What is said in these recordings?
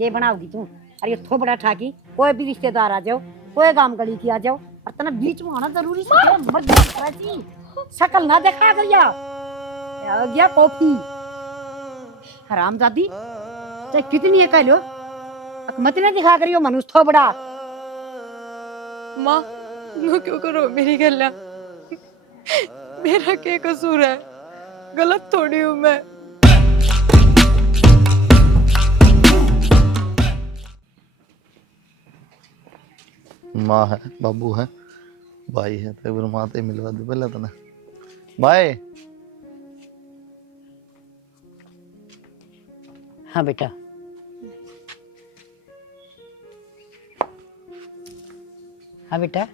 ये बनाओगी तू। अरे ये थोपड़ा ठाकी कोई भी रिश्तेदार आ जाओ, कोई गांव गली की आ जाओ, और तना बीच में आना जरूरी से मर्जी शकल ना देखा गया। आ गया कॉफी हरामजादी, चाहे कितनी है कह लो, मत ना दिखा करियो मनुष्य थोपड़ा। माँ नो क्यों करो मेरी गल्ला, मेरा क्या कसूर है, गलत थोड़ी हूँ मैं। माँ है, बाबू है, भाई है, तो एक बार माँ से मिलवा दे पहले तो ना। भाई हाँ बेटा, हाँ बेटा,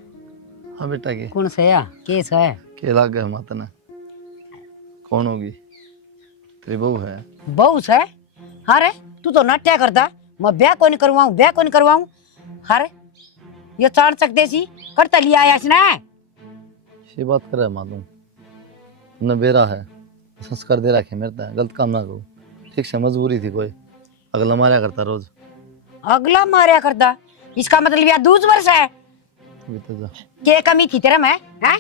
हाँ बेटा की कौन सा है केस है? के लाग गए माता ने? कौन होगी? तेरी बहू है? बहू है? अरे तू तो नाट्या करता, मैं ब्याह कौन करवाऊं, ब्याह कौन करवाऊं। अरे ये चार चक देसी करता लिया आया ना। ये बात कर रहा है माँ तू? तुमने बेरा है, संस्कार दे रखे मेरे तय, गलत काम ना करो। ठीक से मजबूरी थी, कोई अगला मारा करता रोज। अगला मारिया करता, इसका मतलब यह 2 वर्ष है। अभी तो जा। के कमी थी तेरा मैं हैं?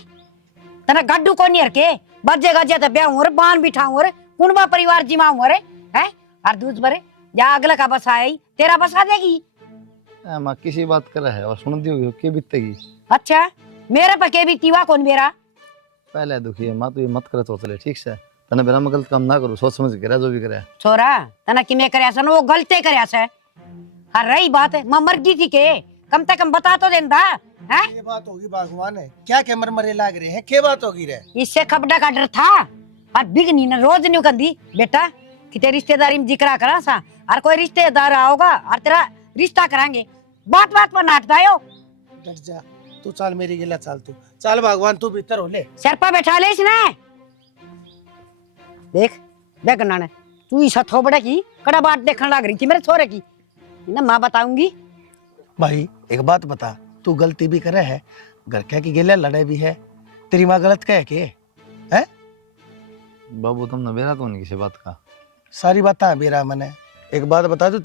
तना गड्डू कौन नहीं रखे, बजे गजे तो ब्याह और बान बिठाऊं और कुंडवा परिवार जिमाऊं और हैं? और 2 बरे या अगला का बस आई तेरा बसा देगी। माँ किसी बात कर रहा है और सुन दी होगी के बीतेगी। अच्छा मेरे पर के बीती हुआ कौन मेरा? पहले दुखी है माँ, तू ये मत करे तो चले ठीक से। तने बेरा में गलत काम ना करो, सोच समझ के करे जो भी करे। छोरा तना कि मैं करया सन वो गलते करया से। हर रही बात है मैं मर गई थी के कम से कम बता तो देंदा हैं? ये बात होगी भगवान है क्या के मरमरे लाग रहे हैं, क्या बात होगी रे? इससे खपड़ा का डर था और बिगनी ना रोज न्यू कंदी बेटा कि तेरी रिश्तेदारी में जिक्रा करा सा और कोई रिश्तेदार आओगा और तेरा रिश्ता कराएंगे, बात बात पर नाटता हो। डट जा तू, चाल मेरी गिला, चाल तू चाल, भगवान तू भीतर हो ले। सर पर बैठा ले इसने देख देखना ने तू इस थोबड़े की कड़ा बात देखने लग रही थी मेरे छोरे की ना, माँ बताऊंगी। भाई एक बात बता, तू गलती भी करे है, घर क्या की गिला लड़े भी है, तेरी माँ गलत कहे के है? बाबू तुमने बेरा तो नहीं किसी बात का। सारी बात बेरा मने एक बात बता दू,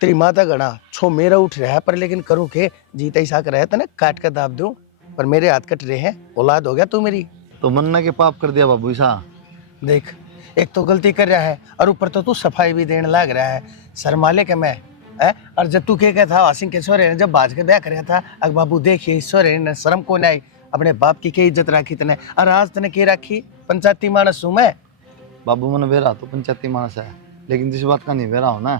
तेरी माता गड़ा छो मेरा उठ रहा है, पर लेकिन करूँ के जीता ही साक रहे तने काट कर दाब दूं, पर मेरे हाथ कट रहे हैं, औलाद हो गया तू मेरी। तो मन्ना के पाप कर दिया बाबू ईसा। देख एक तो गलती कर रहा है और ऊपर तो तू सफाई भी देने लग रहा है, शर्माले के मैं है। और जब तू क्या था वासिंग के सोरे ने जब बाज के ब्याह कराया था, अग बाबू देखिए सोरे ने शर्म को नहीं, अपने बाप की क्या इज्जत रखी तने, और आज तने क्या रखी? पंचायती मानस हूं मैं। बाबू मैंने बेरा तो पंचायती मानस है, लेकिन जिस बात का नहीं बेरा हो ना,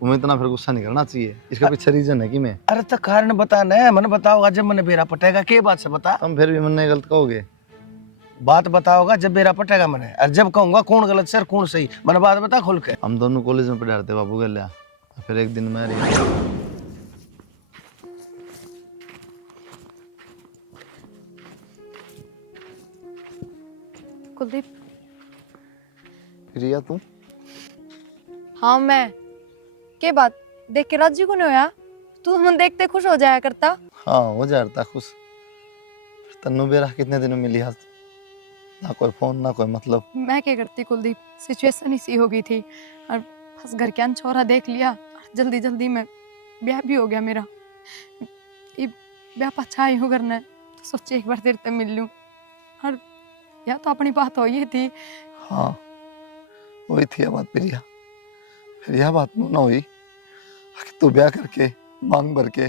तुम्हें इतना फिर गुस्सा नहीं करना चाहिए। इसका पीछे रीजन है कि मैं। अरे तो कारण बता न, मन बताओगा जब मैंने बेरा पटेगा, के बात से बता। तुम फिर भी मन्ने गलत कहोगे। बात बताओगा जब बेरा पटेगा मैंने, और जब कहूंगा कौन गलत सर कौन सही, मैंने बात बता खोल के। हम दोनों कॉलेज में पढ़े थे बाबू गलिया, फिर एक दिन मैं कुलदीप। रिया तू हाँ मैं के बात देख के राजी को नहीं होया, तू हम देखते खुश हो जाया करता। हाँ हो जाता खुश। फिर तन्नू बेरा कितने दिन में मिली आज, ना कोई फोन ना कोई मतलब। मैं क्या करती कुलदीप, सिचुएशन इसी हो गई थी और बस घर के छोरा देख लिया और जल्दी जल्दी में ब्याह भी हो गया मेरा। ये ब्याह पछा ही हूँ करना है, तो सोचे एक बार तेरे से मिल लूँ, और या तो अपनी बात हो ये थी। हाँ वही थी बात प्रिया, फिर यह बात ना हुई कि तू ब्याह करके मांग भर के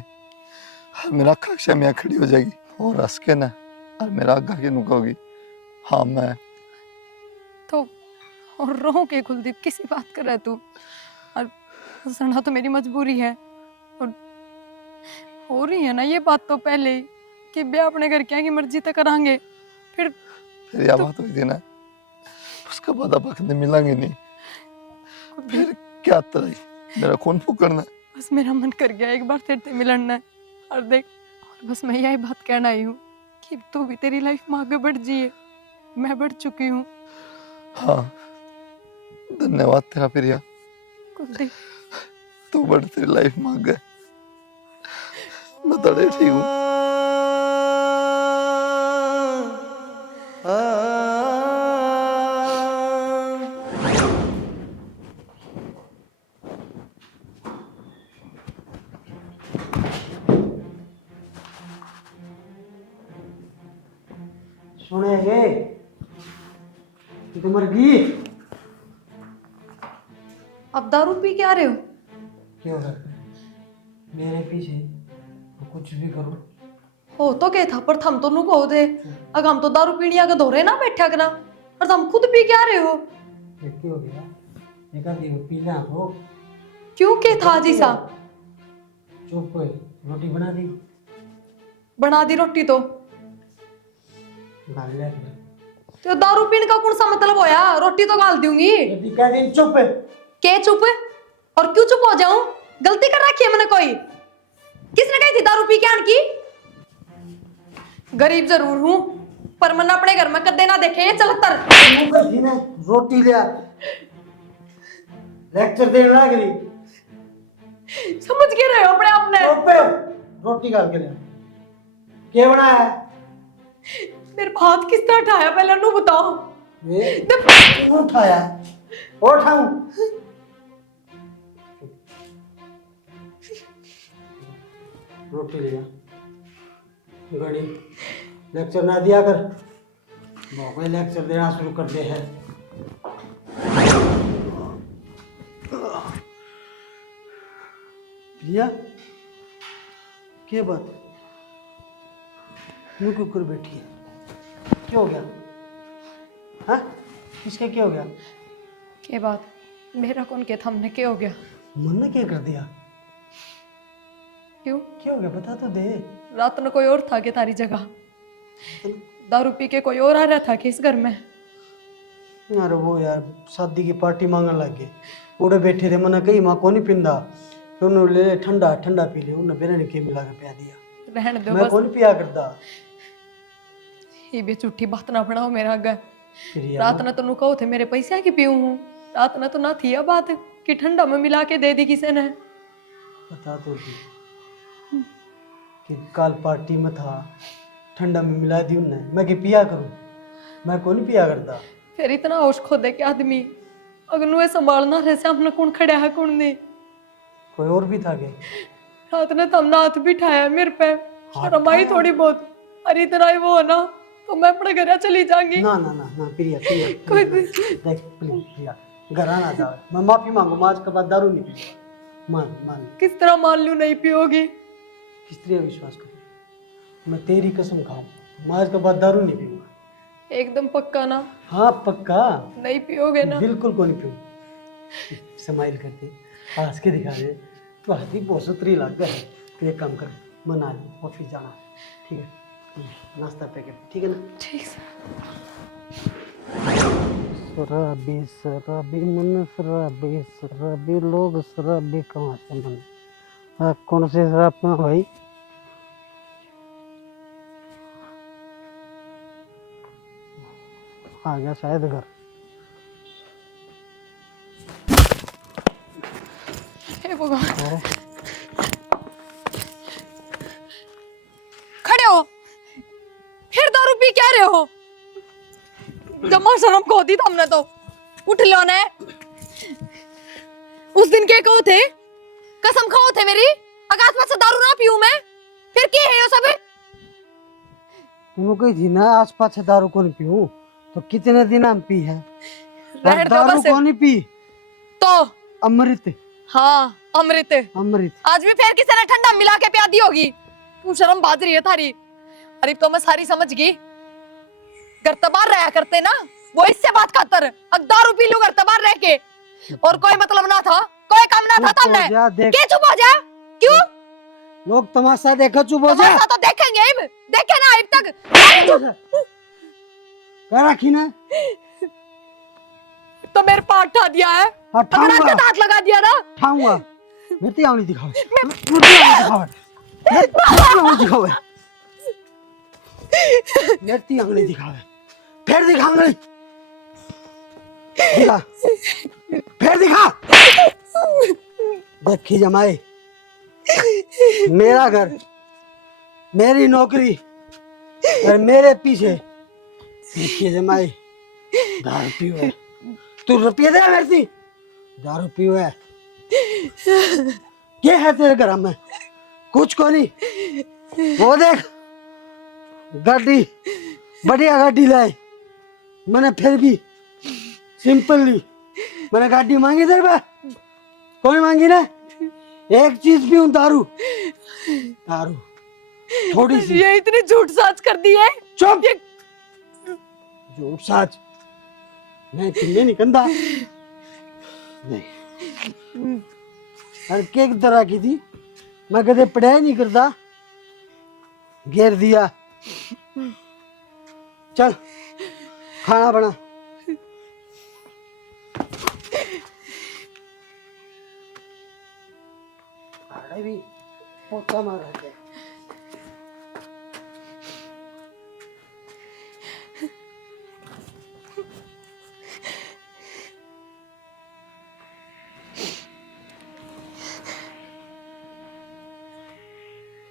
मेरा अखा क्षमिया खड़ी हो जाएगी और हंस के ना और मेरा आगा के नुकाओगी। हाँ मैं तो और रो के कुलदीप किसी बात कर रहा है तू, और हंसना तो मेरी मजबूरी है, और हो रही है ना ये बात तो पहले ही कि ब्याह अपने घर क्या की मर्जी तक करांगे, फिर यह बात हुई थी ना, उसका बाद अब आखिर मिलेंगे नहीं, फिर क्या तरह मेरा खून फूकना। बस मेरा मन कर गया एक बार तेरे से मिलना है, और देख और बस मैं यही बात कहना आई हूँ कि तू भी तेरी लाइफ में आगे बढ़ जाइए, मैं बढ़ चुकी हूँ। हाँ धन्यवाद तेरा प्रिया, कुलदीप तू बढ़ तेरी लाइफ में आ गए, मैं तड़े ठीक हूँ। तो मर गई। अब दारू पी के आ रहे हो? क्यों है मेरे पीछे तो कुछ भी करो। हो तो क्या था, पर थम तो नु कहो थे अगर हम तो दारू पीनी आके धोरे ना बैठा करना, और तुम खुद पी के आ रहे हो। ये क्यों हो गया? एक आधी पीना तो क्यों के था जी सा? चुप है, रोटी बना दी। बना दी रोटी तो गाल ले तो दारू पीने का कौन सा मतलब होया? रोटी तो गाल दूंगी। ये कह दिन चुप है। के चुप? और क्यों चुप हो जाऊं? गलती कर रखी है मैंने कोई? किसने कही थी दारू पी के आन की? गरीब जरूर हूं, पर मैंने अपने घर में कदे ना देखे ये चलतर। तू कही ना रोटी ले आ, लेक्चर देने लग रही। समझ के रहे हो अपने आप ने? चुप है, रोटी गाल के ले आ। क्या बनाया है? मेरे हाथ किस तरह उठाया पहले नु बताओ। ये तू उठाया उठाऊं? रोटी ले आ। गणी लेक्चर ना दिया कर, मौके लेक्चर देना शुरू कर दे है। प्रिया क्या बात यूं क्यों कर बैठी है? क्या हो गया? हाँ इसका क्या हो गया? के बात मेरा कौन के थमने के हो गया? मन ने क्या कर दिया? क्यों? क्या हो गया बता तो दे। रात में कोई और था के तारी जगह? दारू पी के कोई और आ रहा था कि इस घर में? यार वो यार शादी की पार्टी मांगने लग गए। उड़े बैठे थे, मैंने कही माँ को नहीं पिंदा, फिर उन्होंने ले ठंडा ठंडा पी लिया। उन्होंने बेरे ने के मिला के पिया दिया। रहने दो मैं बस, कौन पिया करता। ये भी झूठी बात ना बनाओ मेरा आगे। फिर यार रात ने तो नु कहो थे मेरे पैसे की पीऊं हूं, रात ने तो ना थी यह बात कि ठंडा में मिला के दे दी किसी ने। बता तो दी कि कल पार्टी में था, ठंडा में मिला दी उनने। मैं कि पिया करूं? मैं कौन पिया करता। फिर इतना होश खो दे के आदमी अगर नुए संभालना रहे सामने कौन खड़ा है कौन नहीं। कोई और भी था क्या? रात ने तमना हाथ बिठाया मेरे पे, शर्म आई थोड़ी बहुत। अरे इतना ही वो हो ना तो मैं अपने घर चली जाऊंगी। ना ना ना ना प्रिया प्रिया कोई देख प्लीज प्रिया घर आना जाओ। मैं माफी मांगू, मैं आज के बाद दारू नहीं पीऊंगा। मान मान किस तरह मान लूं नहीं पियोगी? किस तरह विश्वास कर? मैं तेरी कसम खाऊं, मैं आज के बाद दारू नहीं पीऊंगा। एकदम पक्का ना? हाँ पक्का, नहीं पियोगे ना? बिल्कुल को नहीं पीऊंगा। स्माइल करते हंस के दिखा दे। तो हाथी बहुत सुतरी लग गया है। तो एक काम कर, मना ली ऑफिस जाना है, ठीक है? नाश्ता पैकेट ठीक है ना? ठीक है। शराबी शराबी मन शराबी शराबी लोग शराबी कहाँ से मन। कौन से शराब में भाई? आ गया शायद घर। हे भगवान, खड़े हो, फिर दारू पी क्या रहे हो? जमा शर्म को होती तुमने तो उठ लो ने। उस दिन के कहो थे, कसम खाओ थे मेरी आकाश में से दारू ना पीऊं मैं, फिर क्या है ये सब? तुम कही थी ना आस पास से दारू को नहीं पीऊं, तो कितने दिन हम पी है? रहने दो दारू बस। को नहीं पी तो अमृत हाँ अमृत। अमृत आज भी फिर किसी ने ठंडा मिला के पिया दी होगी। तू शर्म बाज रही है थारी। अरे तो मैं सारी समझ गई। घर तबार रहा करते ना वो इससे बात खातर अब दारू पी लू घर तबार रह के, और कोई मतलब ना था, कोई काम ना था चुप हो तुमने। जा, देख क्या चुप हो जा? क्यों? लोग तमाशा देखो, चुप हो जा। तमाशा तो देखेंगे अब, देखे ना अब तक। कह रखी ना तो मेरे पास उठा दिया है, हाँ, अगर ठाऊंगा। आपके हाथ लगा दिया ना। ठाऊंगा। मेरी आंगली दिखाओ, मेरी आंगली दिखाओ, मेरी आंगली दिखाओ, मेरी आंगली दिखाओ, फिर दिखा आंगली, दिखा, फिर दिखा। देखी जमाई, मेरा घर, मेरी नौकरी और मेरे पीछे देखिए जमाई दारू पीओ है। तू रुपये दे मेरे से, दारू पीओ है। क्या है तेरे घर में? कुछ को नहीं। वो देख गाड़ी, बढ़िया गाड़ी लाई, मैंने फिर भी सिंपली मैंने गाड़ी मांगी तेरे पे, कौन मांगी ना? एक चीज पीऊं, दारू, दारू थोड़ी सी। ये इतने झूठ साच कर दी है। चुप, झूठ साच मैं किन्ने नहीं कंधा नहीं। अरे के तरह की थी, मैं कदे पढ़ाई नहीं करता, घेर दिया। चल खाना बना। अरे भी पोता मारा है।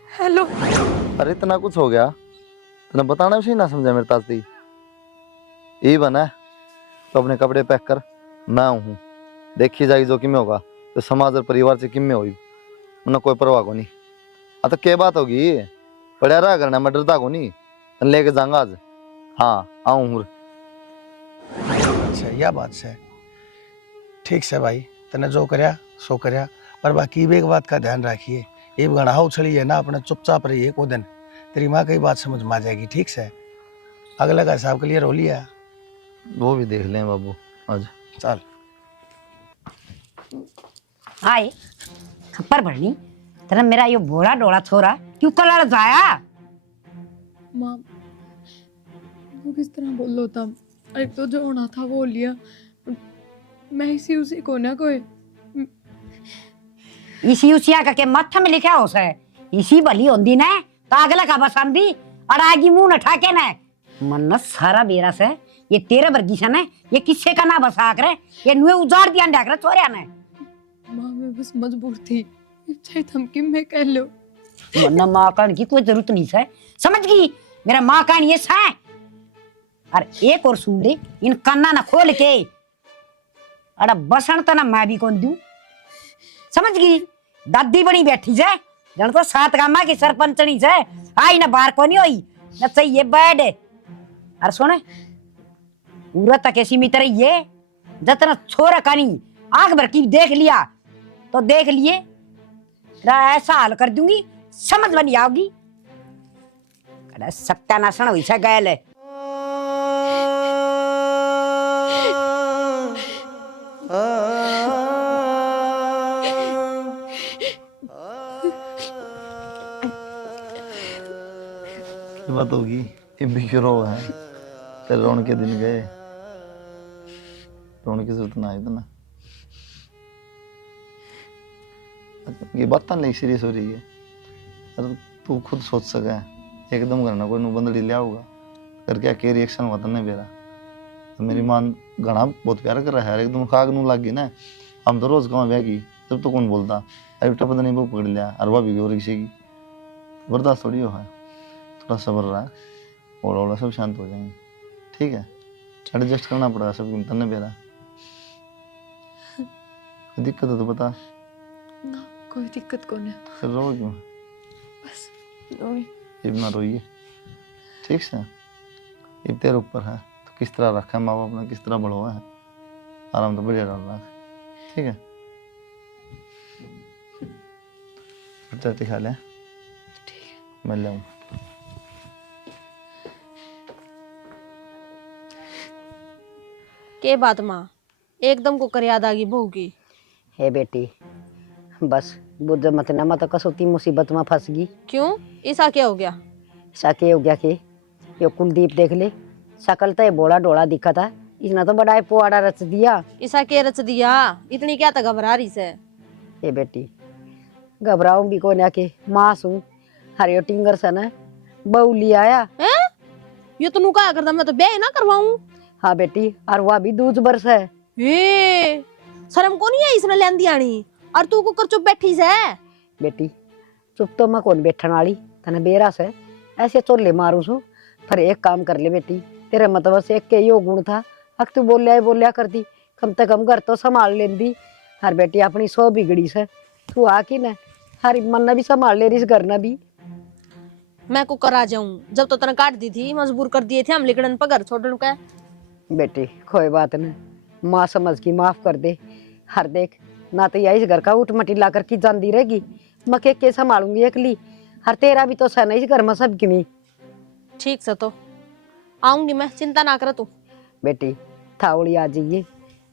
हेलो। अरे इतना कुछ हो गया, तूने बताना भी ना समझा मेरे ताती। यही बना है तो अपने कपड़े पैक कर, मैं हूँ। देखी जाएगी जो किमें होगा तो समाज और परिवार से किमें होगी, उन्हें कोई परवाह को नहीं। तो क्या बात होगी, पढ़ा रहा करना, मैं डरता को नहीं। तन लेके जाऊंगा आज। हाँ आऊँ हूँ। अच्छा यह बात है, ठीक से भाई, तने जो करया सो करया, पर बाकी भी एक बात का ध्यान रखिए, ये गणा उछली है ना, अपने चुपचाप रहिए को दिन, तेरी माँ की बात समझ में आ जाएगी। ठीक से अगला का हिसाब क्लियर हो लिया? वो भी देख लें बाबू आज। चल हाय खप्पर भरनी, तेरा मेरा यो भोला डोला छोरा क्यों कलर जाया? माँ वो किस तरह बोल लो था, एक तो जो होना था वो हो लिया, मैं इसी उसी को ना कोई। इसी उसिया का के माथा में लिखा हो से, इसी भली होंदी ने तो अगला का बसंदी अड़ागी मुंह न ठाके ने। मन सारा बेरा से ये तेरे वर्गी से ने, ये किससे का ना बसा करे, ये नुए उजाड़ दिया डाक रे छोरिया ने। माँ मैं बस मजबूर थी, चाहे धमकी में कह लो। मन माँ कहने की कोई जरूरत नहीं है, समझ गई? मेरा माँ कहनी ये है। और एक और सुन दे, इन कन्ना ना खोल के अड़ा बसन तो ना मैं भी कौन दूं, समझ गई? दादी बनी बैठी है जन तो सात गामा की सरपंचनी है, आई ना बाहर को नहीं हुई न चाहिए बैड। और सुने पूरा तक ऐसी मित्र ये जतना छोरा कानी आंख भर की देख लिया तो देख लिए, ऐसा हाल कर दूंगी समझ में नहीं आओगी। सत्यानाशन हुई से गैल है। बात होगी ये भी क्यों रो है, तेरे रोने के दिन गए, रोने की जरूरत ना आई ना। ये बात तो नहीं सीरियस हो रही है। अरे तू खुद सोच सका है, एकदम करना कोई नु बंदड़ी ले आऊगा कर क्या के रिएक्शन हुआ तने मेरा। तो मेरी मां घना बहुत प्यार कर रहा है, एकदम खाग नू लग गई ना। हम तो रोज गाँव ब्याह की तब तो कौन बोलता, अभी तो पता नहीं वो पकड़ लिया अरवा भी हो रही बर्दाश्त थोड़ी हो है। थोड़ा सब्र रहा और सब शांत हो जाएंगे, ठीक है? एडजस्ट करना पड़ेगा सब तन्ने बेरा। दिक्कत है तो बता। ना कोई दिक्कत को नहीं, फिर रो क्यों? बस रोई। ये ना रोइए, ठीक से? ये तेरे ऊपर है तो किस तरह रखा है माँ बाप ने, किस तरह बढ़ावा है, आराम तो बढ़िया डाल रहा है, ठीक है? चाटी खा ले, ठीक है। मैं ले आऊँ। के बात माँ एकदम को कर याद आ गई बहू की? हे बेटी बस बुझ मत ना, मत कसौती मुसीबत में फंस गई। क्यों, ऐसा क्या हो गया? साके हो गया कि ये कुलदीप देख ले, शकल तो बोला डोला दिखा था, इसने तो बड़ा पुआड़ा रच दिया। ऐसा क्या रच दिया, इतनी क्या तो घबरा रही से? हे बेटी घबराऊं भी को ना के मास हूँ, हरियो टिंगर सा ना बहू लिया आया। हैं? ये तो नु क्या करता, मैं तो ब्याह ना करवाऊं। हाँ बेटी, और वह भी 2 वर्ष है। हे शर्म को नहीं है इसने लेंदी आनी, और तू को कर चुप बैठी से? बेटी चुप तो मैं कौन बैठन वाली, तने बेरा से ऐसे चोले मारू सू। पर एक काम कर ले बेटी, तेरे मतलब से एक के यो गुण था, अक तू बोलिया करती, कम से कम घर तो संभाल लेंदी। हर बेटी अपनी सो बिगड़ी से, तू आकी न हर मन भी संभाल ले रही घर न भी। मैं को करा जाऊं, जब तो तने काट दी थी, मजबूर कर दिए थे हम लिकड़न पर घर छोड़न का। बेटी कोई बात नहीं, माँ समझ की माफ कर दे। हर देख ना तो यही इस घर का उठ मटी ला कर की जानती रहेगी, मैं के संभालूंगी अकेली। हर तेरा भी तो सन है इस घर में सब की। ठीक से तो आऊंगी मैं, चिंता ना कर तू। बेटी थावड़ी आ जाइए,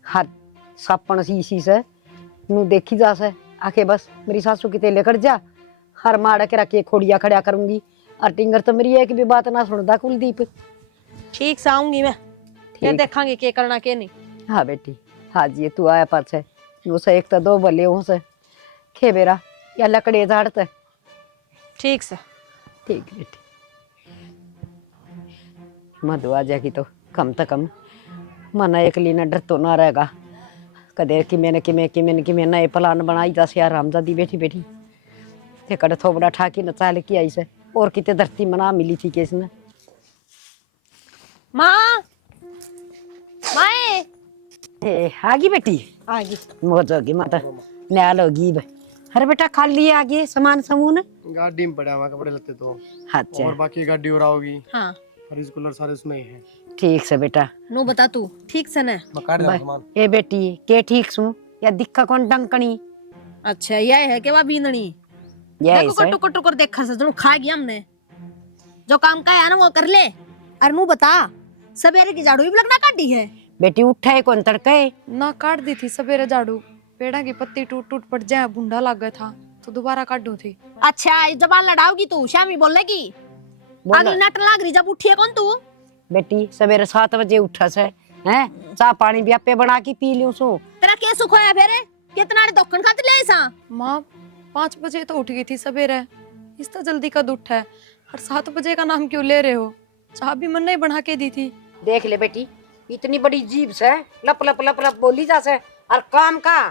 हर सापन सी से नू देखी जा से आके बस मेरी सासू की तेले कर जा। हर माड़ा के रखे खोड़िया खड़ा करूंगी। और टिंगर तो मेरी एक भी बात ना सुनता कुलदीप। ठीक से आऊंगी मैं, फिर ठीक। देखांगे के करना के नहीं। हाँ बेटी हाँ जी, तू आया पास है उसे एक तो दो भले से खे बेरा या लकड़े झाड़ते। ठीक से। ठीक बेटी, मधु आ जाएगी तो कम से कम मना एक लीना डर तो ना रहेगा। कदे कि मैंने नए प्लान बनाई जैसे यार रामजादी बैठी बैठी ते कड़ थोबड़ा ठाकी न चाल की आई से और किते धरती मना मिली थी केस ने। माँ माए ए आगी बेटी आगी। मौज होगी माता न्याल होगी। अरे बेटा खाली आगे सामान समून गाड़ी में पड़ा हुआ कपड़े लत्ते तो, अच्छा और बाकी गाड़ी और आओगी, हाँ फ्रिज कूलर सारे उसमें ही है। ठीक से बेटा। नो बता तू ठीक से न। मैं काट दूं सामान। ए बेटी के ठीक सू या दिक्का कौन डंकनी अच्छा यह है कि वह बींदनी ये देखो ऐसे टुकर टुकर देखा से जो खा गया हमने। जो काम का है ना वो कर ले। और नू बता सवेरे की झाड़ू भी लगना काटी है। बेटी उठा कौन तड़के ना काट दी थी सवेरे झाड़ू, पेड़ा की पत्ती टूट टूट पड़ जाए, बूंदा लग गया था तो दोबारा काटू थी। अच्छा ये जबान लड़ाओगी तू, शामी बोलेगी अगली नट लाग रही जब उठी है कौन तू। बेटी सवेरे 7 बजे उठा से हैं चाह पानी भी आपे बना के पी लियो सो। तेरा क्या सुख होया फिर, कितना ने दोखन खाते ले ऐसा। माँ 5 बजे तो उठ गई थी सवेरे, इस तो जल्दी कद उठ है। और 7 बजे का नाम क्यों ले रहे हो? चाह भी मन ने बना के दी थी। देख ले बेटी इतनी बड़ी जीभ से लप लप लप लप बोली जा से और काम का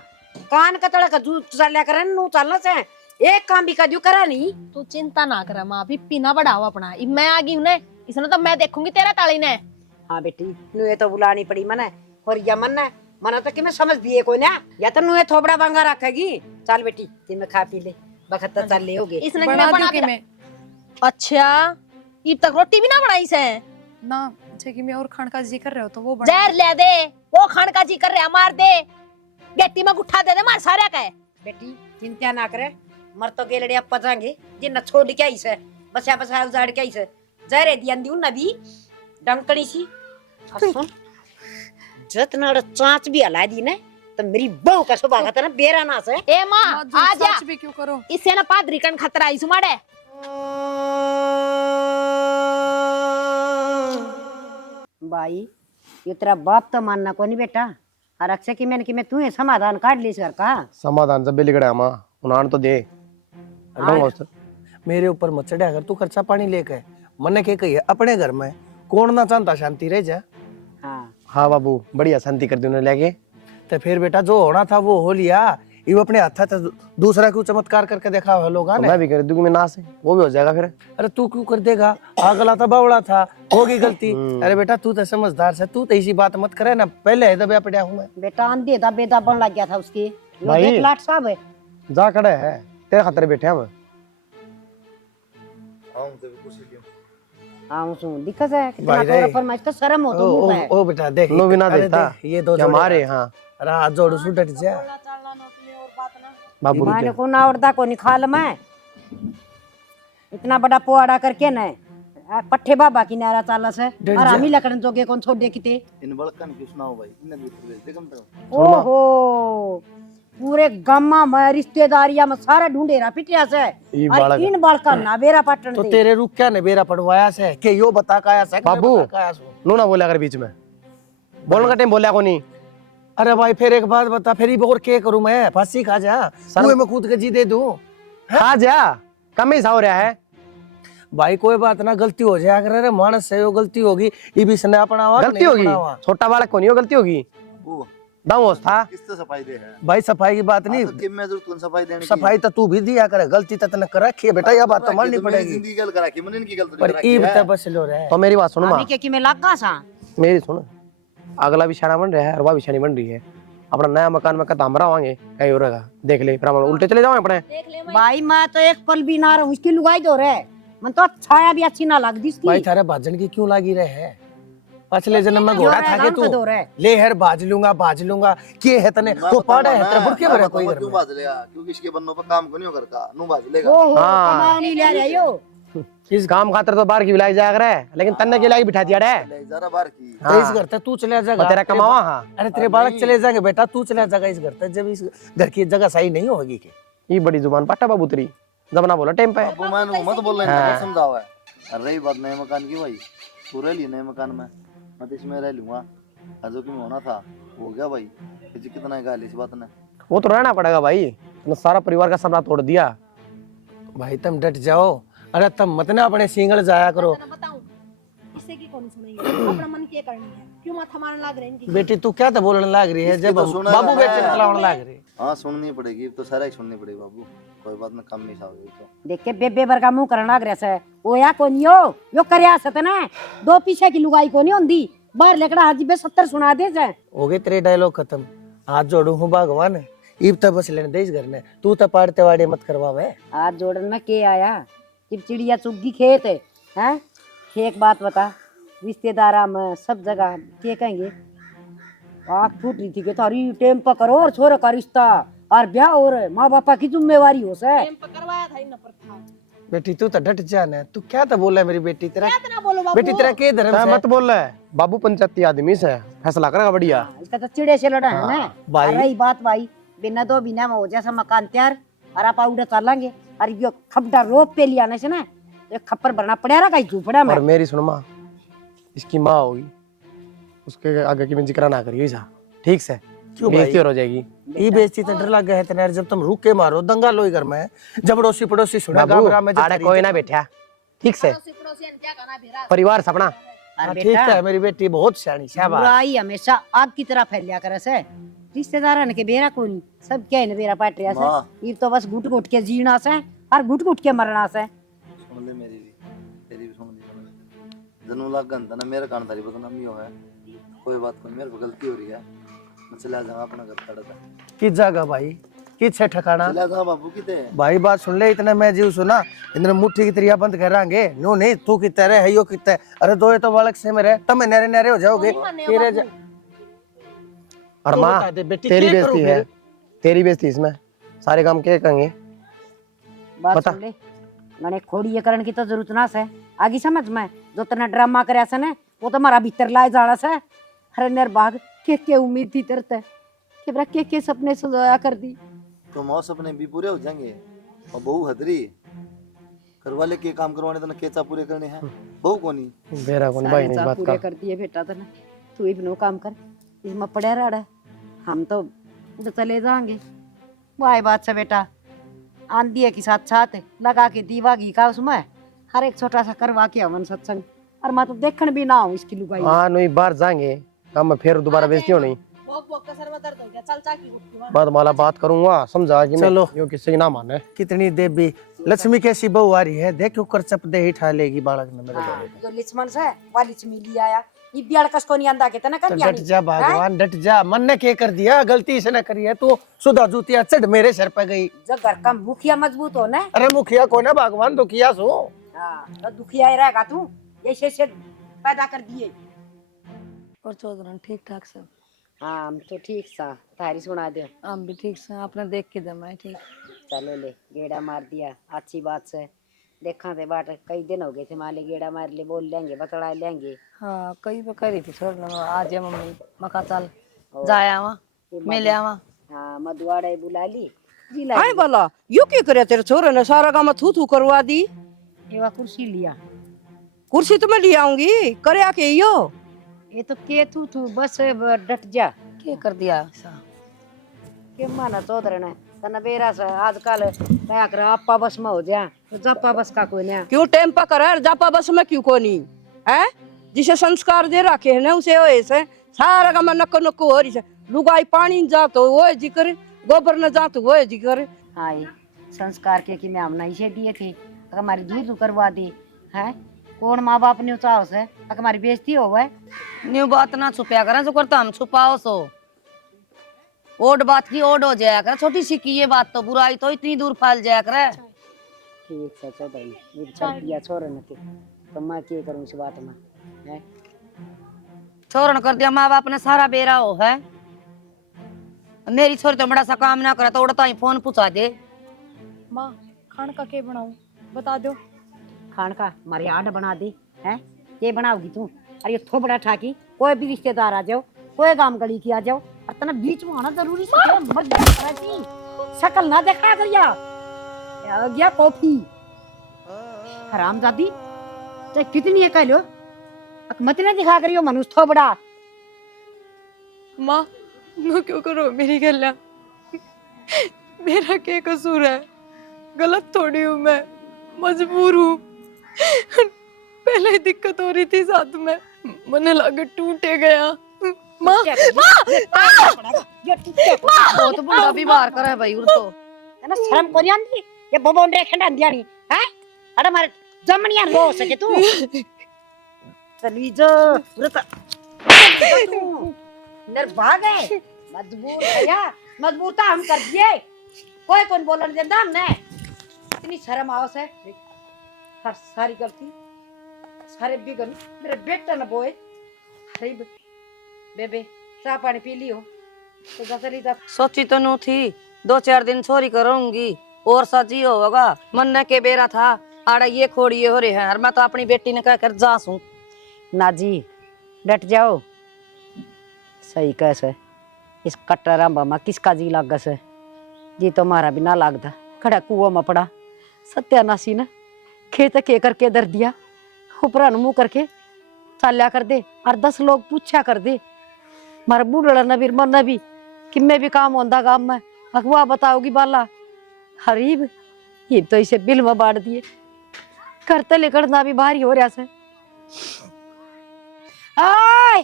कान का तड़क जू चलिया करे नू चलना से एक काम भी कदियो करा नहीं। तू चिंता ना कर माँ, भी पीना बढ़ाओ अपना। अब मैं आ गई हूं ने, इसने तो मैं देखूंगी तेरा ताली ने। हाँ बेटी नुए तो बुलानी पड़ी मने और या मना तो कि मैं समझ दिए कोई ना या तो नुए थोबड़ा बांगा रखेगी। चल बेटी तीन में खा पी ले बखत तो चल ले होगे। इसने बना मैं बना दूं कि मैं? अच्छा अब तक रोटी भी ना बनाई से। ना जैसे कि मैं और खान का जी कर रहे हो तो वो बना। जहर ले दे, वो खान का जी कर रहा मार दे, गेटी में गुठा दे दे मार सारा का। बेटी चिंता ना करे, मर तो गेलड़े अब पचाएंगे जिन छोड़ के आई से बसा बसा उजाड़ के आई से जहरे दिया दी उन नबी डंकड़ी सी। सुन जतना चांच भी हला दी ने तो मेरी बहू का सुबह का ना बेरा ना से। ए माँ आ जा, सच भी क्यों करो? इससे ना पादरी कन खतरा आई सुमाड़े। भाई ये तेरा बाप तो मानना को नहीं बेटा। और अक्षय की मैं तू समाधान काट ली घर का। समाधान सब बिगड़ा माँ, उन्हान तो दे। मेरे ऊपर मत चढ़ा अगर तू खर्चा पानी लेके मने के कही अपने घर में कौन ना चाहता शांति रह जा। हाँ हाँ बाबू बढ़िया शांति कर दी उन्हें लेके। तो फिर बेटा जो होना था वो हो लिया, ये अपने हाथ था दूसरा क्यों चमत्कार करके देखा है लोग तो मैं भी कर दूंगी, मैं ना से वो भी हो जाएगा फिर। अरे तू क्यों कर देगा, अगला था बावड़ा था होगी गलती। अरे बेटा तू तो समझदार से, तू तो इसी बात मत करे ना, पहले है दबा पड़ा हूँ मैं। बेटा अंधे दा बेदा बन लग गया था उसकी भाई। लाट साहब है जा खड़े है तेरे खातर बैठे हम। हाँ सुन दिक्कत है कितना भाई रे। तोरा फरमाइश का शर्म हो तो मुंह पे। ओ बेटा देख लो भी ना अरे देता देख, ये दो क्या जोड़े मारे। हाथ। हाँ अरे हाथ जोड़ सुडट जा बाबू माने को ना उड़दा को निकाल मैं इतना बड़ा पोआड़ा करके न पट्टे बाबा की नारा चाला से और हम ही लकड़न जोगे कौन छोड़ दे किते। इन बड़कन की सुनाओ भाई, इन्हें भी प्रवेश दे कम तो। ओहो पूरे गामा में रिश्तेदारिया में सारा ढूंढेरा पिटिया से ई और बालक। इन बालका ना बेरा पाटन तो दे। तेरे रुक क्या ने बेरा पड़वाया से के यो बता काया से बाबू। नो ना बोला कर बीच में, बोलने का टाइम बोला को नहीं। अरे भाई फिर एक बात बता, फिर ये और के करूं मैं, फांसी खा जा कुएं में कूद के जी दे दूं। खा जा कम ही हो रहा है भाई कोई बात ना, गलती हो जाए अगर अरे मानस से यो गलती होगी ये भी सने अपनावा गलती होगी, छोटा बालक को नहीं हो गलती होगी। दाऊस था किससे सफाई दे है? भाई सफाई की बात नहीं, तो किम में जरूरत कौन सफाई देने की? सफाई तो तू भी दिया करे, गलती तो तने कर रखी है बेटा, ये बात तो माननी मेरी पड़ेगी। जिंदगी गल करा की, मन इनकी गलती पर करा ई की बता है। बस लो रे। तो मेरी बात सुनो माँ, अभी के कि मैं लगा सा मेरी सुन, अगला भी शाना बन रहा है और वह भी शानी बन रही है। अपना नया मकान में कद हमरा आवांगे कहीं हो रहेगा, देख ले ब्राह्मण उल्टे चले जाओ अपने। भाई मैं तो एक पल भी ना रहूं इसकी लुगाई दो रे मन तो छाया भी अच्छी ना लग दी भाई इसकी। थारे भाजन की क्यों लागी रहे है? पिछले जन्म में घोड़ा था के तू ले हर बाज लूंगा के है तने वो पाड़ा है तेरे बुड़के भरे कोई घर क्यों में बाज लेगा? क्योंकि इसके बन्नों पर काम को नहीं करता, नू बाज लेगा। ओहो हाँ। कमाओ नहीं ले रहे हो। इस काम खातर तो बाहर की बिलाई जाग रहा है, लेकिन तन्ने की लाई बिठा दिया रे। ले जरा बार की। तो इस घर तक तू चले जाएगा और तेरा कमावा हाँ अरे तेरे बालक चले जाएंगे बेटा, तू चला जाएगा इस घर तक जब इस घर की जगह सही नहीं होगी के ये बड़ी जुबान पाटा बाबू तेरी, जब ना बोला टाइम पे। अब मैं मत बोल रहे हाँ। हैं, समझाओ है। अरे रही बात नए मकान की भाई, तू रह ली नए मकान में, मैं तो इसमें रह लूंगा। जो कि मैं होना था हो गया भाई, तुझे कितना गाली इस बात ने। वो तो रहना पड़ेगा भाई, तुमने सारा परिवार का सपना तोड़ दिया। भाई तुम डट जाओ, अरे तुम मत ना अपने सिंगल जाया करो। मैं बताऊं इससे की कौन सुनेगी, अपना मन क्या करनी है, क्यों माथा मारने लग रहे हैं इनकी। बेटी तू क्या तो बोलने लग रही है इसकी जब तो सुना बाबू है। बेटे चलाने लग रही। हाँ सुननी पड़ेगी, तो सारा ही सुननी पड़ेगी बाबू, कोई बात ना, कम नहीं साहब तो। देख के बेबे बर का मुंह करना अग्रेस है ओ या कोनी यो करया सतना दो पीछे की लुगाई कोनी होंदी बाहर लेकड़ा हाजी बे 70 सुना दे जाए। हो गए तेरे डायलॉग खत्म, हाथ जोड़ू हूँ भगवान, इब तक बस लेने दे इस घर ने, तू तो पाड़ते वाड़े मत करवावे। हाथ जोड़न में के आया जब चिड़िया चुग्गी खेत है हैं? एक बात बता, रिश्तेदारा में सब जगह के कहेंगे आँख फूट रही थी कि थारी टेम पर करो और छोरे का रिश्ता और ब्याह और माँ बापा की जिम्मेवारी हो से। टाइम पर करवाया था इन पर था। बेटी तू तो डट जाना, तू क्या तो बोला मेरी बेटी तेरा, क्या इतना बोलो बाबू। बेटी तेरा के धर्म हाँ, से मत बोल रहा है बाबू, पंचायती आदमी से फैसला करेगा बढ़िया। इसका तो चिड़े से लड़ा है ना भाई। रही बात भाई, बिना दो बिना में हो जैसा मकान तैयार और आप उड़ा चलेंगे और यो खपड़ा रोप पे लिया से ना एक खप्पर भरना पड़ेगा कहीं झूपड़ा में। और मेरी सुन माँ, इसकी माँ होगी, उसके आगे की मैं जिक्र ना करिए ऐसा, ठीक से? क्यों भाई? बेइज्जती हो जाएगी। ये बेइज्जती तो डर लग गया है तेरे, जब तुम रुक के मारो दंगा लोई घर में, जब अड़ोसी पड़ोसी सुना बाबू गामरा में आड़े कोई ना बैठा, ठीक से? पड़ोसी पड़ोसियन क्या कहना भेरा। परिवार सपना। और ठीक बेटा है मेरी बेटी बहुत सियानी, शाबाश। बुराई हमेशा आग की तरह फैलिया करे से, रिश्तेदार के बेरा कोनी सब क्या है बेरा पाट रिया माँ। से, ये तो बस घुट घुट के जीना से और घुट घुट के मरना से। सुन ले मेरी भी, तेरी भी सुन ली। जनू लाग गंदा ना मेरा कान तारी बदनामी हो है, कोई बात कोई, मेरे को गलती हो रही है, मैं चला जाऊंगा अपना घर तड़का। किस जगह भाई, किस है ठिकाना? चला जाऊंगा बाबू किते। भाई बात सुन ले, इतने मैं जीव सुना इतने मुट्ठी की तरिया बंद करांगे नो नहीं, तू कितने रहे है यो कितने, अरे दो ये तो बालक से में रहे तब नरे नरे हो जाओगे। तेरे जा- और तू माँ बता दे बेटी, तेरी क्या बेइज्जती करूं है, फिर? तेरी बेइज्जती इसमें, सारे काम के कहेंगे। बात बता। सुन ले, मैंने खोड़ी ये करने की तो जरूरत ना से, आगे समझ में जो तना ड्रामा करे से ना वो तो हमारा भीतर लाए जाना से। अरे निर्भाग के उम्मीद थी तेरे ते कि बरा के सपने सजाया कर दी। तो मौत सपने भी पूरे हो जाएंगे, और बहू हदरी करवाले के काम करवाने तो ना केचा पूरे करने हैं, बहू कोनी। बेरा कौन भाई सारे नहीं चाव बात पूरे का। कर दिए बेटा तना, तू ही नो काम कर, इसमें पड़े रहा हम तो उधर चले जाएंगे। वाई बात से बेटा, आंधी के साथ साथ लगा के दीवा घी का उसमें हर एक छोटा सा करवा के हवन सत्संग, और मैं तो देखने भी ना हूँ इसकी लुगाई। हाँ नहीं बाहर जाएंगे, काम में फिर दोबारा बेइज्जती हो नहीं। भोग भोग का सर में दर्द हो गया, चल चाकी उठ के बाद माला बात करूंगा, समझा कि मैं चलो। यो किसी की ना माने। कितनी देवी लक्ष्मी कैसी बहू आ रही है, देख ऊपर चप दे ही ठा लेगी बालक ने मेरे हाँ, जो लिचमन से वा लिचमी लिया आया ये बियाड़ कस को नहीं आंदा के तना कर तो डट जा भगवान, डट जा, मन ने क्या कर दिया, गलती से न करी है तू, सुधा जूतिया चढ़ मेरे सर पे गई। जब घर का मुखिया मजबूत हो ना, अरे मुखिया को ना भगवान तो किया सो। हाँ तो दुखिया ही रहेगा तू, ऐसे से पैदा कर दिए। और चौधरी ठीक ठाक सब? हाँ हम तो ठीक सा, तारी सुना दे। हम भी ठीक से, आपने देख के जमा ठीक। चलो ले गेड़ा मार दिया, अच्छी बात से देखा थे बाट, कई दिन हो गए थे माले गेड़ा मार ले, बोल लेंगे बतड़ा लेंगे। हाँ कई बार कह रही थी छोड़ आज या मम्मी मका चल जाया वहाँ मिले वहाँ। हाँ मधुआड़े बुला ली जी आए ला बाला यो की करे तेरे छोरे ने, सारा काम थू थू करवा दी। ये कुर्सी लिया, कुर्सी तो मैं ले आऊंगी, करे आके यो ये तो के तू बस डट जा क्या कर दिया ऐसा? के माना चौधरी ने तना बेरा से आजकल क्या कर आपा बस में हो जा, तो जप्पा बस का कोई ना। क्यों टाइम पा करे जापा बस में क्यों कोनी है, जिसे संस्कार दे रखे है ना उसे हो ऐसे सारा काम नक्को नक्को हो रही है, लुगाई पानी जा तो वो जिक्र, गोबर न जा तो वो जिक्र। हाँ ये संस्कार के कि मैं हमने इसे दिए थे, हमारी दूध करवा दी है, कौन माँ बाप ने चाहो से हमारी बेइज्जती हो गए। न्यू बात ना छुपया करें, जो करता हम छुपाओ सो ओड बात की ओड हो जाया करे, छोटी सी की ये बात तो बुराई तो इतनी दूर फैल जाया करे। ठीक से चौधरी ये कर दिया छोरे ने के, तो मैं क्या करूँ इस बात में है। छोरन कर दिया माँ बाप ने सारा बेरा हो है। मेरी छोरी तो बड़ा सा काम ना करे तो उड़ता ही फोन पूछा दे। माँ खान का क्या बनाऊं बता दो। खान का हमारी आठ बना दी है, ये बनाओगी तू? अरे ये थोपड़ा ठाकी, कोई भी रिश्तेदार आ जाओ, कोई काम गली की आ जाओ, और तना बीच में आना जरूरी है। मत शकल ना देखा करिया। आ गया कॉफी हरामजादी, चाहे कितनी है कह लो, मत ना दिखा करियो मनुष्य थोपड़ा। माँ मैं क्यों करो मेरी गल्ला, मेरा क्या कसूर है? गलत थोड़ी हूँ मैं, मजबूर हूँ। पहले ही दिक्कत हो रही थी साथ में, मन लगे टूटे गया। माँ बहुत बुढ़ा बीमार करे भाई उर तो ना शर्म को नहीं आंदी ये बबोंडे खंडा दियानी है। अरे मारे जमनिया रो सके तू चली जो उरता निर्भाग है। मजबूर है या मजबूरता हम कर दिए, कोई कौन बोलन देता हमने। इतनी शर्म आओ से हर सारी गलती सारे बिगन मेरे बेटा न बोए। अरे बेबे चाय पानी पी लियो तो जसरी तक सोची तो नू थी 2-4 दिन छोरी करूंगी और सजी होगा। मन न के बेरा था आड़ा ये खोड़िए हो रहे हैं और मैं तो अपनी बेटी ने कह कर जासूं। ना जी डट जाओ, सही कैसे इस कट्टर मामा किसका जी लागस है? जी तो हमारा भी ना लागदा, खड़ा कुओं में पड़ा सत्यानाशी ने खेत के करके दर दिया, ऊपर मुंह करके चाल्या कर दे और 10 लोग पूछा कर दे। मारा बूढ़ा नबीर मन नबी कि मैं भी काम होंदा गांव में अगवा बताओगी बाला हरीब ये तो इसे बिल में बांट दिए, करते लेकर भी भारी हो रहा से। आय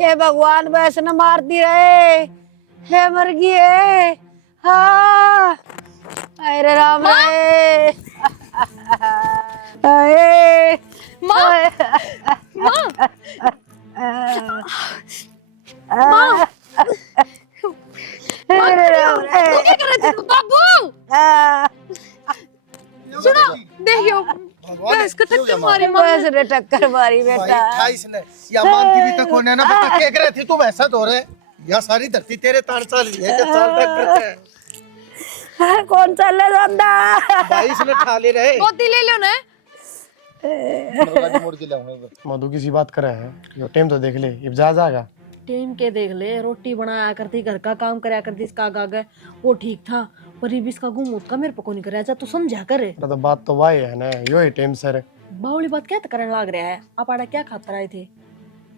ये भगवान वैसे न मार दी रहे है, मर गई है। हाँ अरे राम रे अरे माँ माँ अरे राम रे क्या कर रहे थे बाबू? सुनो देखियो बस टक्कर मारी बस रे टक्कर मारी बेटा। भाई इसने या मानती भी तक होने ना बता क्या कर रही थी तुम? ऐसा तो रहे या सारी धरती तेरे तान चाल रही है कि चाल तक करते हैं। कौन चल रहा भाई इसने ठा ले रहे गोदी ले लो ना। मोड़ के लाऊंगा। मधु किसी बात करे है, यो टाइम तो देख ले, अब जा जाएगा। टेम के देख ले, रोटी बनाया करती, घर का काम कराया करती, इसका आगे वो ठीक था, पर ये भी इसका गुम का मेरे को नहीं कराया जा, तू समझा करे। तो बात तो वही है ना, यो ही टाइम सर। बावली बात क्या करने लग रहा है? आप आड़ा क्या खातर आए थे?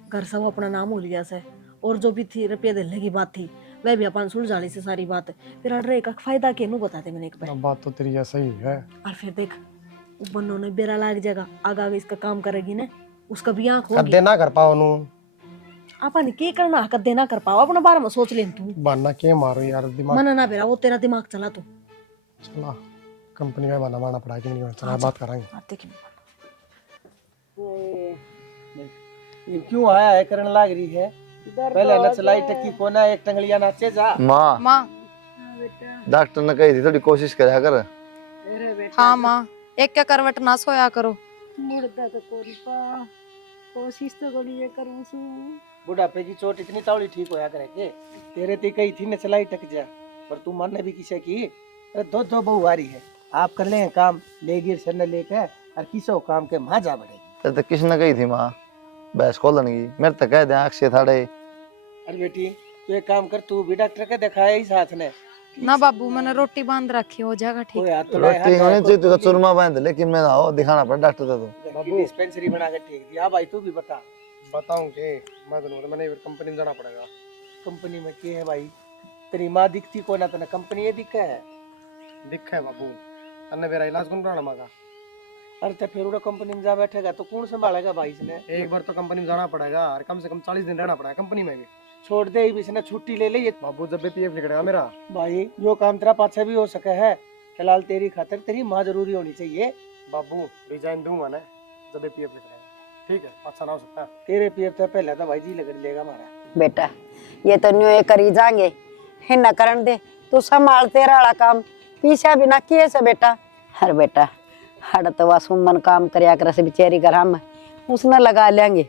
घर सब अपना नाम हो लिया से, और जो भी थी रुपया दिलने की बात थी वह भी अपन सुलझा ली से सारी बात। फिर अड़े का फायदा के बताते मैंने एक बार। बात तो तेरी सही है। और फिर देख बन्नों ने बेरा लाग जाएगा, आगे आगे इसका काम करेगी ना, उसका भी आँख कर होगी। देना कर पाओ नु अपन के करना कर देना कर पाओ, अपने बारे में सोच ले तू। बहाना के मारो यार दिमाग। मन ना बेरा वो तेरा दिमाग चला तू। चला कंपनी का बहाना मारना पड़ा कि नहीं, चला बात करेंगे। ये क्यों आया है करने लग रही है? पहले नचलाई टकी कोना एक टंगलिया नाचे जा। माँ माँ डॉक्टर ने कही थी थोड़ी कोशिश करा कर। हाँ माँ एक क्या करवट ना सोया करो। मुर्दा तो कोरी पा कोशिश तो करिए करूं सु। बुढ़ापे की चोट इतनी तौली ठीक होया करे के? तेरे ते कही थी नचलाई टक जा, पर तू मन ने भी किसे की? अरे दो दो बहु आ रही है, आप कर ले काम लेगिर से न लेके और किसो काम के मां जा बढ़ेगी। तो किसने कही थी माँ बहस खोलन की? मेरे तो कह दे अक्षय थाड़े। अरे बेटी तू एक काम कर, तू भी डॉक्टर के दिखाया ही साथ ने। ना बाबू मैंने रोटी बांध रखी हो जाएगा ठीक। कोई हाथ तो लगा, रोटी होनी चाहिए तो चूरमा बांध, लेकिन मैं आओ दिखाना पड़ा डॉक्टर तो। बाबू डिस्पेंसरी बना के ठीक दिया। भाई तू भी बता। बताऊं के मैं तो मैंने कंपनी में जाना पड़ेगा। कंपनी में क्या है भाई? तेरी माँ दिखती को ना, तो कंपनी ये दिखा है। दिखा है बाबू, अन्य मेरा इलाज कौन कराना मांगा? अरे तो फिर कंपनी में जा बैठेगा तो कौन संभालेगा भाई? इसने एक बार तो कंपनी में जाना पड़ेगा और कम से कम 40 दिन रहना पड़ेगा कंपनी में भी। छोड़ दे ही, इसने छुट्टी ले ली। बाबू जब भी पीएफ निकलेगा मेरा। भाई जो काम तेरा पाछे भी हो सके है, फिलहाल तेरी खातिर तेरी माँ जरूरी होनी चाहिए। बाबू रिजाइन दूंगा ना जब भी पीएफ निकलेगा, ठीक है? अच्छा ना हो सकता है। तेरे पीएफ तो पहले तो भाई जी लग लेगा हमारा। बेटा ये तो न्यू करी जाएंगे हिन्ना करन दे, तू संभाल तेरा वाला काम पीछा भी ना किए से बेटा। हर बेटा हड़ तो वह सुमन काम करया कर से बेचारी घर हम उसने लगा लेंगे।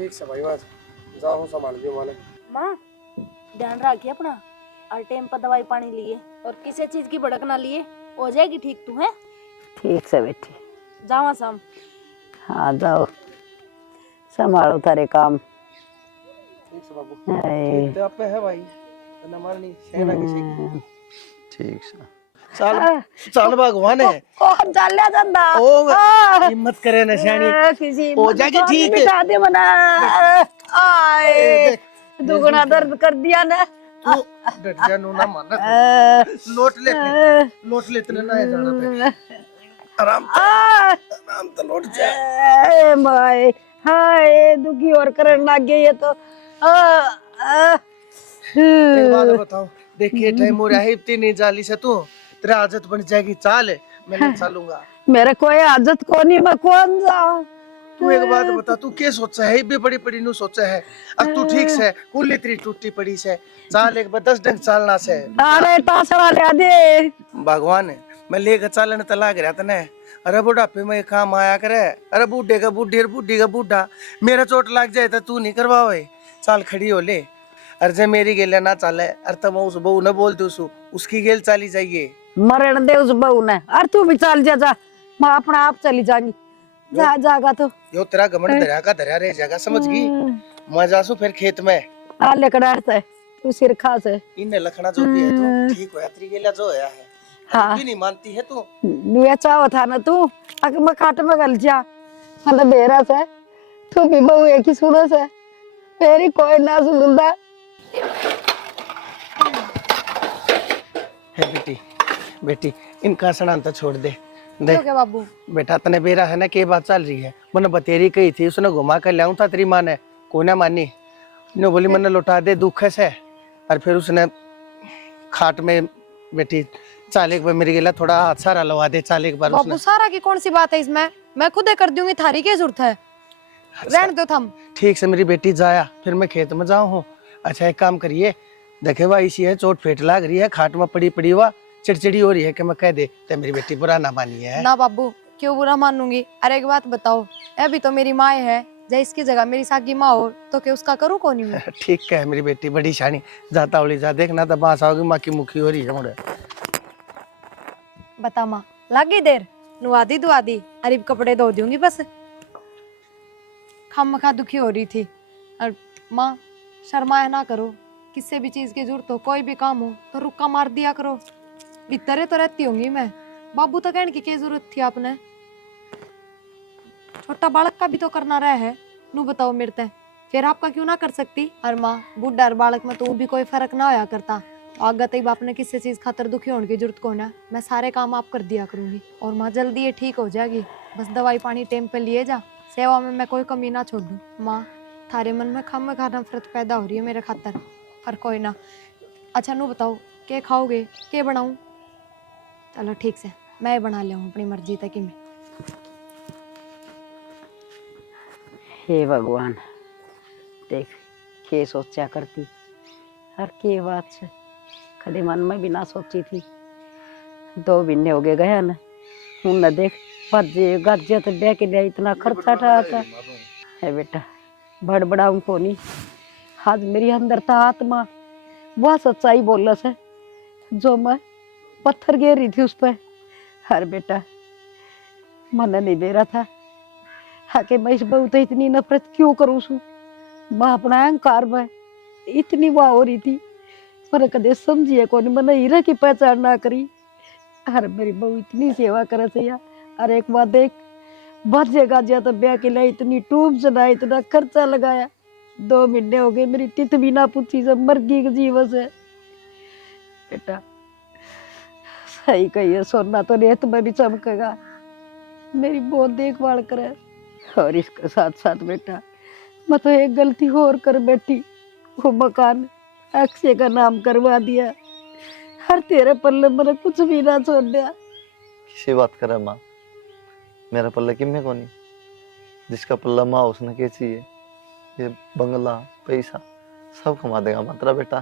ठीक से भाई बात जाओ संभाल दियो माने। माँ ध्यान रखिए अपना और टाइम पर दवाई पानी लिए और किसी चीज की भड़क ना लिए, हो जाएगी ठीक तू है। ठीक से बेटी। जावा शाम। हाँ जाओ, संभालो तारे काम। ठीक से बाबू हाय। ठीक तो आप पे है भाई तो न मारनी सेना किसी की। ठीक से चल चल भगवान है कौन चल लिया चंदा? ओ हिम्मत करे न शानी किसी हो जाएगी ठीक। बिठा दे मना। आए दुगना दर्द कर दिया ना। तू डट जा नो ना माना लोट ले इतने ना है जाना पे आराम तो लौट जा। ए माय हाय दुखी और करन लग गई ये तो। एक बात बताओ, देखिए टाइम हो रहा है, इतनी नहीं जाली से तू तेरा आदत बन जाएगी। चाल मैं चलूंगा। मेरे कोई आदत को नहीं, मैं कौन जाऊं? तू एक बात बता, तू क्या सोचा है? बे बड़ी बड़ी नु सोचा है। अब तू ठीक से कुल इतनी टूटी पड़ी से चाल एक बार 10 ढंग चालना से। अरे टासरा ले दे भगवान मैं लेकर चालन तो लाग रहा था ना। अरे बुढ़ापे में काम आया करे। अरे बूढ़े का बूढ़ी और बूढ़ी का बूढ़ा, मेरा चोट लग जाए तो तू नहीं करवावे। चाल खड़ी हो ले। अरे जे मेरी गेल ना चाले अरे तब उस बहू ने बोल दे उसकी गेल चाली जाइए। मरण दे उस बहू ने। अरे तू भी चल जा, मैं अपना आप चली जाऊंगी। जा जागा तो यो तेरा घमंड दरिया का दरिया रह जाएगा, समझ गई? मैं जासू फिर खेत में आ लेकर से तू सिर खा से इन लखना जो भी है तू ठीक हो यात्री गेला जो है। हाँ भी नहीं मानती है तू। नुया चाहो था ना तू अगर मैं खाट में गल जा मतलब बेरा से तू भी बहू एक ही सुनो से मेरी कोई ना सुनता। है बेटी इनका सड़ान तो छोड़ दे। हो गया बाबू? बेटा तने बेरा है ना के बात चल रही है। मैंने बतेरी कही थी, उसने घुमा कर लाऊं था तेरी माँ ने, को ना मानी। ने बोली मैंने लौटा दे दुख से। और फिर उसने खाट में बेटी चाल एक बार मेरी गेला थोड़ा हाथ सारा लवा दे। चाल एक बार बाबू सारा की कौन सी बात है इसमें? मैं खुद ही कर दूंगी, थारी क्या जरूरत है? रहने दो थम। ठीक से मेरी बेटी जाया फिर मैं खेत में जाऊँ हूँ। अच्छा एक काम करिए, देखे भाई इसी है चोट फेट लाग रही है, खाट में पड़ी पड़ी हुआ चिड़चिड़ी हो रही है कि मैं कह दे तो मेरी बेटी बुरा ना मानी है ना बाबू क्यों बुरा मानूंगी? अरे एक बात बताओ, अभी तो मेरी माँ है, जब इसकी जगह मेरी सागी माँ हो तो क्या उसका करूँ कौन मैं? ठीक है मेरी बेटी बड़ी शानी जाता उड़ी जा देखना तो बांस आओगी माँ की मुखी हो रही है मुझे। बता माँ लगी देर नुआदी दुआदी अरे कपड़े धो दूंगी बस। खामखा दुखी हो रही थी। और माँ शर्माया ना करो, किसी भी चीज की जरूरत हो कोई भी काम हो तो रुक्का मार दिया करो। भीतर तो रहती होंगी मैं, बाबू तो कहने की क्या जरूरत थी आपने? छोटा बालक का भी तो करना रहा है। नू बताओ मेरे ते फिर आपका क्यों ना कर सकती? और माँ बुढ़ा और बालक में तो भी कोई फर्क ना होया करता। आगे तक बाप ने किसी चीज खातर दुखी होने की जरूरत को ना, मैं सारे काम आप कर दिया करूंगी। और माँ जल्दी ये ठीक हो जाएगी, बस दवाई पानी टाइम पे लिए जा, सेवा में मैं कोई कमी ना छोड़ दूं। माँ थारे मन में खाम खा नफरत पैदा हो रही है मेरे खातर, पर कोई ना। अच्छा नू बताओ क्या खाओगे, क्या बनाऊं? चलो ठीक से मैं बना ले अपनी मर्जी तक ही। मैं हे भगवान देख के सोचा करती हर के बात से कभी मन में भी ना सोची थी। 2 महीने हो गए गया ना, हूं न देख भजे गजे तो ब्याह के लिए इतना खर्चा था है बेटा। बड़बड़ाऊं को नहीं, आज मेरी अंदर था आत्मा वह सच्चाई बोल से जो मैं पत्थर गिर रही थी उस पर। हर बेटा मन नहीं दे रहा था हाके मैं इस बहू तो इतनी नफरत क्यों करूँ सू। मैं अपना अहंकार में इतनी वाह हो रही थी, पर कदे समझिए कौन मैंने हीरा की पहचान ना करी। हर मेरी बहू इतनी सेवा करे से यार। अरे एक बात देख भजे गाजिया तो ब्याह के लिए इतनी टूब चढ़ाई, इतना खर्चा लगाया। 2 महीने हो गए मेरी तिथ भी ना पूछी, सब मर गई जीवन से। बेटा सही कहिए, सोना तो रेत में भी चमकेगा। मेरी बहुत देखभाल करे। और इसके साथ साथ बेटा मैं तो एक गलती और कर बैठी, वो मकान अक्षय का नाम करवा दिया। हर तेरे पल्ले मैंने कुछ भी ना छोड़ दिया। किसी बात करे माँ, मेरा पल्ला किम्मे को नहीं, जिसका पल्ला माँ उसने क्या चाहिए। ये बंगला पैसा सब कमा देगा माँ तेरा बेटा,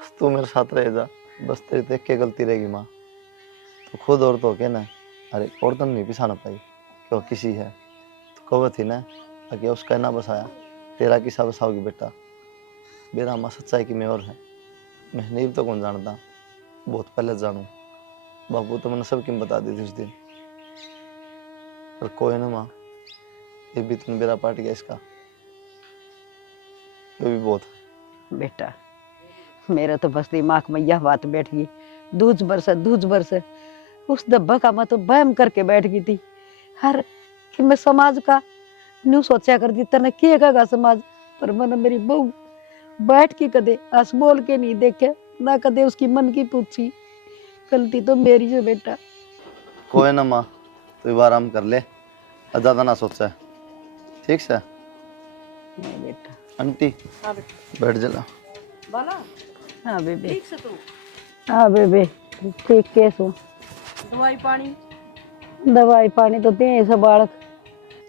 बस तू मेरे साथ रह जा। बस तेरी देख के गलती रहेगी माँ, तो खुद और तो कहना। अरे और तो नहीं पिसाना पाई क्यों किसी है तो कहो थी ना, अगे उसका ना बसाया तेरा किस्सा बसाओगी बेटा। मेरा माँ सच्चाई की में और है, मैं नहीं तो कौन जानता, बहुत पहले जानू। बाबू तो मैंने सब किम बता दी थी उस दिन। पर कोई ना माँ, ये भी तुम मेरा पार्ट गया इसका, ये भी बहुत है। बेटा मेरा तो बस दिमाग में यह बात बैठ गई, दूज बरस उस दब्बा का मैं तो बहम करके बैठ गई थी। हर कि मैं समाज का न्यू सोचा कर दी तने के कहेगा समाज, पर मैंने मेरी बहू बैठ के कदे हंस बोल के नहीं देखे, ना कदे उसकी मन की पूछी। गलती तो मेरी है बेटा। कोई ना माँ, तू एक आराम कर ले, ज्यादा ना सोचा है, ठीक से? नहीं बेटा। आंटी बैठ जला। हाँ बेबे। ठीक से तू हाँ बेबे ठीक कैसो? दवाई पानी तो दे सब बालक।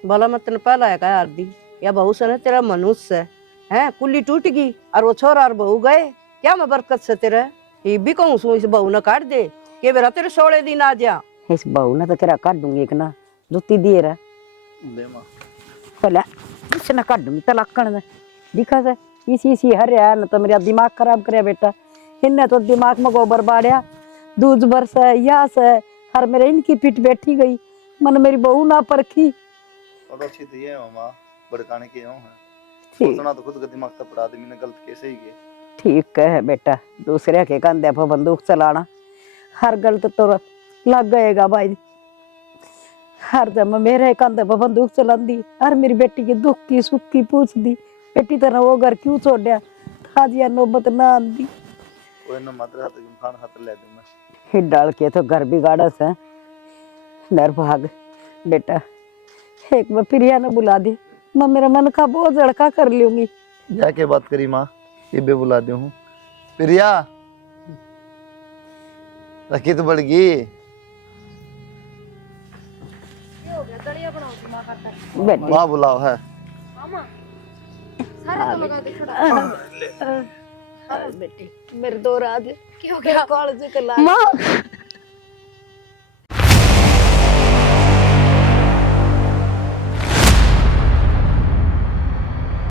भला मत न पहला है का यार दी या बहू से न तेरा मनुष्य है कुल्ली टूट गई और वो छोरा और बहू गए, क्या मैं बरकत से तेरा ये भी कहूँ सू इस बहू न काट दे के बेरा तेरे 16 दिन आ जा। इस बहू ना तो तेरा काट दूंगी एक ना जुत्ती दिए रहा दे माँ। पहले इसने काट दूंगी तलाकण में दिखा से इसी हरिया न तो मेरा दिमाग खराब करे बेटा। इनने तो दिमाग में गोबर बाड़िया, दूज बरस है या से हर मेरे इनकी पीठ बैठी गई, मन मेरी बहू ना परखी। और अच्छी तो ये है माँ, भड़काने के यूं है, ठीक सोचना तो खुद का दिमाग तो पड़ा आदमी ने गलत कैसे ही किया। ठीक है बेटा, दूसरे के कंधे पर बंदूक चलाना हर गलत तो लग गएगा भाई। हर जब मेरे कंधे पर बंदूक चलांदी हर मेरी बेटी की दुख की सुख की पूछ दी, बेटी तरह वो घर क्यों छोड़ा थाजिया नौबत ना आंदी। कोई ना मात्र हाथ खान हाथ ले दूंगा। हिट डाल के तो घर बिगाड़ा से डर भाग बेटा। एक बार प्रिया ने बुला दे, मैं मेरा मन का बोझ लड़का कर लूंगी। जाके बात करी माँ, ये बे बुला दे हूँ। प्रिया रखी तो बढ़ गई। माँ बुलाओ है। बेटी मेरे दो राज क्यों क्या कॉलेज के लाल